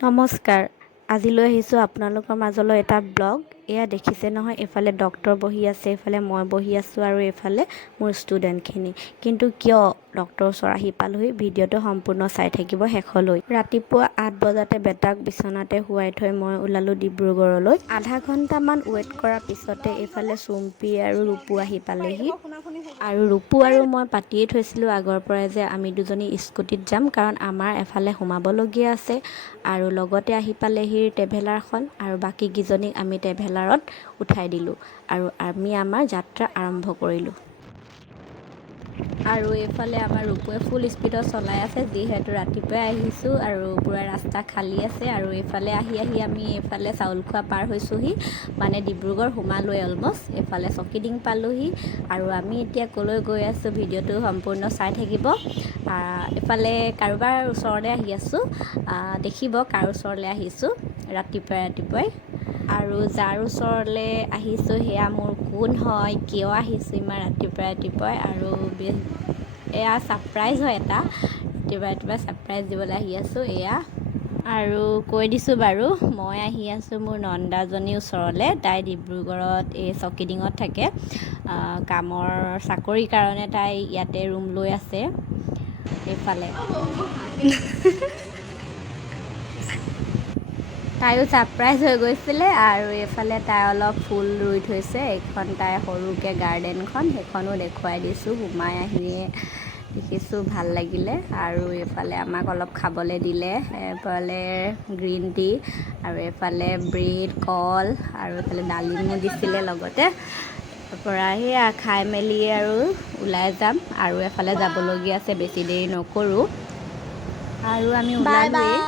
নমস্কাৰ, আজিলৈ আহিছোঁ আপোনালোকৰ মাজলৈ এটা ব্লগ। এয়া দেখিছে নহয়, এইফালে ডক্টৰ বহি আছে, এইফালে মই বহি আছোঁ আৰু এইফালে মোৰ ষ্টুডেণ্টখিনি। কিন্তু কিয় ডক্টৰৰ ওচৰ আহি পালোহি, ভিডিঅ'টো সম্পূৰ্ণ চাই থাকিব শেষলৈ। ৰাতিপুৱা 8 বজাতে বেটাক বিচনাতে শুৱাই থৈ মই ওলালোঁ ডিব্ৰুগড়লৈ। আধা ঘণ্টামান ৱেইট কৰাৰ পিছতে এইফালে চুম্পী আৰু ৰূপু আহি পালেহি। আৰু ৰূপু আৰু মই পাতিয়ে থৈছিলোঁ আগৰ পৰাই যে আমি দুজনী স্কুটিত যাম, কাৰণ আমাৰ এফালে সোমাবলগীয়া আছে। আৰু লগতে আহি পালেহি ট্ৰেভেলাৰখন, আৰু বাকীকেইজনীক আমি ট্ৰেভেলাৰত উঠাই দিলোঁ আৰু আমি আমাৰ যাত্ৰা আৰম্ভ কৰিলোঁ। আৰু এইফালে আমাৰ ৰূপুৱে ফুল স্পীডত চলাই আছে, যিহেতু ৰাতিপুৱাই আহিছোঁ আৰু পুৰা ৰাস্তা খালী আছে। আৰু এইফালে আহি আমি এইফালে চাউলখোৱা পাৰ হৈছোঁহি, মানে ডিব্ৰুগড় সোমালোৱে অলমষ্ট। এইফালে চকিডিং পালোহি আৰু আমি এতিয়া ক'লৈ গৈ আছোঁ ভিডিঅ'টো সম্পূৰ্ণ চাই থাকিব। এইফালে কাৰোবাৰ ওচৰলৈ আহি আছোঁ, দেখিব কাৰ ওচৰলৈ আহিছোঁ ৰাতিপুৱাই। আৰু যাৰ ওচৰলৈ আহিছোঁ সেয়া মোৰ কোন হয়, কিয় আহিছোঁ ইমান ৰাতিপুৱাই। আৰু এয়া ছাৰপ্ৰাইজ হয়, এটা ৰাতিপুৱাই ছাৰপ্ৰাইজ দিবলৈ আহি আছোঁ এয়া। আৰু কৈ দিছোঁ বাৰু, মই আহি আছোঁ মোৰ নন্দাজনীৰ ওচৰলৈ। তাই ডিব্ৰুগড়ত এই চকিডিঙত থাকে, চাকৰিৰ কাৰণে তাই ইয়াতে ৰুম লৈ আছে। এইফালে তাইও ছাৰপ্ৰাইজ হৈ গৈছিলে। আৰু এইফালে তাই অলপ ফুল ৰুই থৈছে, এইখন তাই সৰুকৈ গাৰ্ডেনখন, সেইখনো দেখুৱাই দিছোঁ। সোমাই আহিয়ে দেখিছোঁ, ভাল লাগিলে। আৰু এইফালে আমাক অলপ খাবলৈ দিলে, এইফালে গ্ৰীণ টি আৰু এইফালে ব্ৰেড, কল আৰু এইফালে ডালিমো দিছিলে লগতে। তাৰপৰা সেয়া খাই মেলি আৰু ওলাই যাম, আৰু এফালে যাবলগীয়া আছে, বেছি দেৰি নকৰোঁ। আৰু আমি ওলালোৱেই।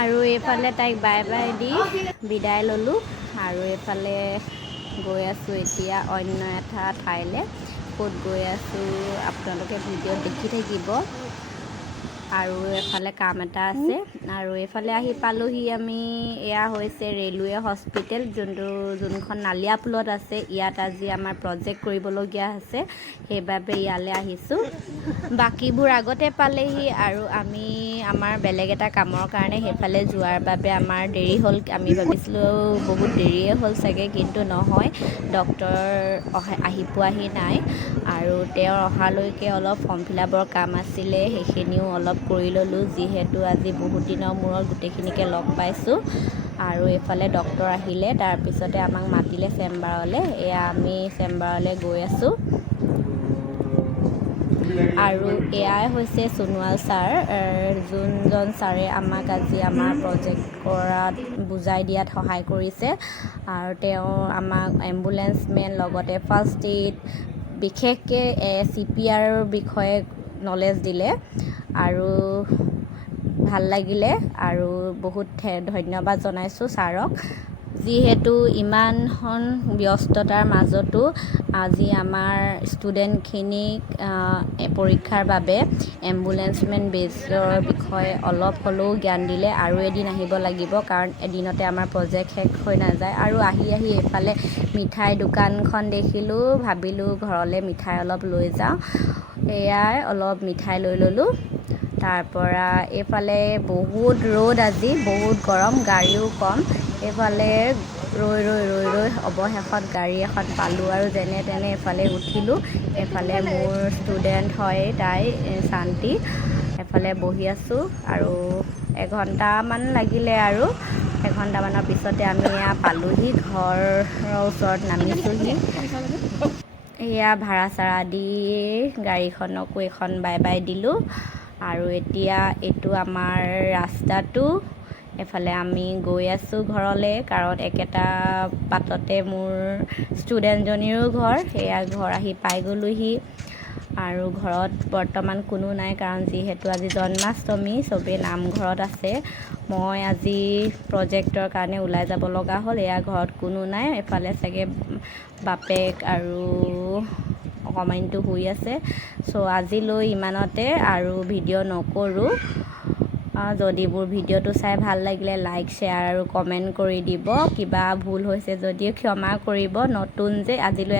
আৰু এইফালে তাইক বাই বাই দি বিদায় ল'লোঁ। আৰু এইফালে গৈ আছোঁ এতিয়া অন্য এটা ঠাইলৈ। ক'ত গৈ আছোঁ আপোনালোকে ভিডিঅ'ত দেখি থাকিব। আৰু এফালে কাম এটা আছে। আৰু এইফালে আহি পালোহি আমি, এয়া হৈছে ৰেলৱে হস্পিটেল, যোনখন নালিয়াপুলত আছে। ইয়াত আজি আমাৰ প্ৰজেক্ট কৰিবলগীয়া আছে, সেইবাবে ইয়ালৈ আহিছোঁ। বাকীবোৰ আগতে পালেহি আৰু আমি আমাৰ বেলেগ এটা কামৰ কাৰণে সেইফালে যোৱাৰ বাবে আমাৰ দেৰি হ'ল। আমি ভাবিছিলোঁ বহুত দেৰিয়ে হ'ল চাগে, কিন্তু নহয়, ডক্টৰ আহি পোৱাহি নাই। আৰু তেওঁৰ অহালৈকে অলপ ফৰ্ম ফিলাপৰ কাম আছিলে, সেইখিনিও অলপ কৰি ল'লোঁ, যিহেতু আজি বহুত দিনৰ মূৰত গোটেইখিনিকে লগ পাইছোঁ। আৰু এইফালে ডক্টৰ আহিলে, তাৰপিছতে আমাক মাতিলে চেম্বাৰলৈ। এয়া আমি চেম্বাৰলৈ গৈ আছোঁ। আৰু এয়াই হৈছে সোণোৱাল ছাৰ, যোনজন ছাৰে আমাক আজি আমাৰ প্ৰজেক্ট কৰাত বুজাই দিয়াত সহায় কৰিছে। আৰু তেওঁ আমাক এম্বুলেন্সমেন, লগতে ফাৰ্ষ্ট এইড, বিশেষকৈ CPR বিষয়ে নলেজ দিলে। আৰু ভাল লাগিলে, আৰু বহুত ধন্যবাদ জনাইছোঁ ছাৰক, যিহেতু ইমানখন ব্যস্ততাৰ মাজতো আজি আমাৰ ষ্টুডেণ্টখিনিক পৰীক্ষাৰ বাবে এম্বুলেন্সমেন বেজৰ বিষয়ে অলপ হ'লেও জ্ঞান দিলে। আৰু এদিন আহিব লাগিব, কাৰণ এদিনতে আমাৰ প্ৰজেক্ট শেষ হৈ নাযায়। আৰু আহি এইফালে মিঠাই দোকানখন দেখিলোঁ, ভাবিলোঁ ঘৰলৈ মিঠাই অলপ লৈ যাওঁ। এয়াই অলপ মিঠাই লৈ ল'লোঁ। তাৰপৰা এইফালে বহুত ৰ'দ, আজি বহুত গৰম, গাড়ীও কম। এইফালে ৰৈ অৱশেষত গাড়ী এখন পালোঁ আৰু যেনে তেনে এইফালে উঠিলোঁ। এইফালে মোৰ ষ্টুডেণ্ট হয় তাই, শান্তি, এফালে বহি আছোঁ। আৰু এঘণ্টামান লাগিলে, আৰু এঘণ্টামানৰ পিছতে আমি এয়া পালোহি, ঘৰৰ ওচৰত নামিছোঁহি। এয়া ভাড়া চাৰা দি গাড়ীখনকো এখন বাই বাই দিলোঁ। আৰু এতিয়া এইটো আমাৰ ৰাস্তাটো, এফালে আমি গৈ আছোঁ ঘৰলৈ, কাৰণ একেটা বাটতে মোৰ ষ্টুডেণ্টজনীৰো ঘৰ। সেয়া ঘৰ আহি পাই গ'লোহি। আৰু ঘৰত বৰ্তমান কোনো নাই, কাৰণ যিহেতু আজি জন্মাষ্টমী, চবেই নামঘৰত আছে। মই আজি প্ৰজেক্টৰ কাৰণে ওলাই যাব লগা হ'ল, এয়া ঘৰত কোনো নাই। এফালে চাগে বাপেক আৰু অকণমানিটো শুই আছে। আজিলৈ ইমানতে, আৰু ভিডিঅ' নকৰোঁ। যদি মোৰ ভিডিঅ'টো চাই ভাল লাগিলে লাইক, শ্বেয়াৰ আৰু কমেণ্ট কৰি দিব। কিবা ভুল হৈছে যদিও ক্ষমা কৰিব, নতুন যে আজিলৈ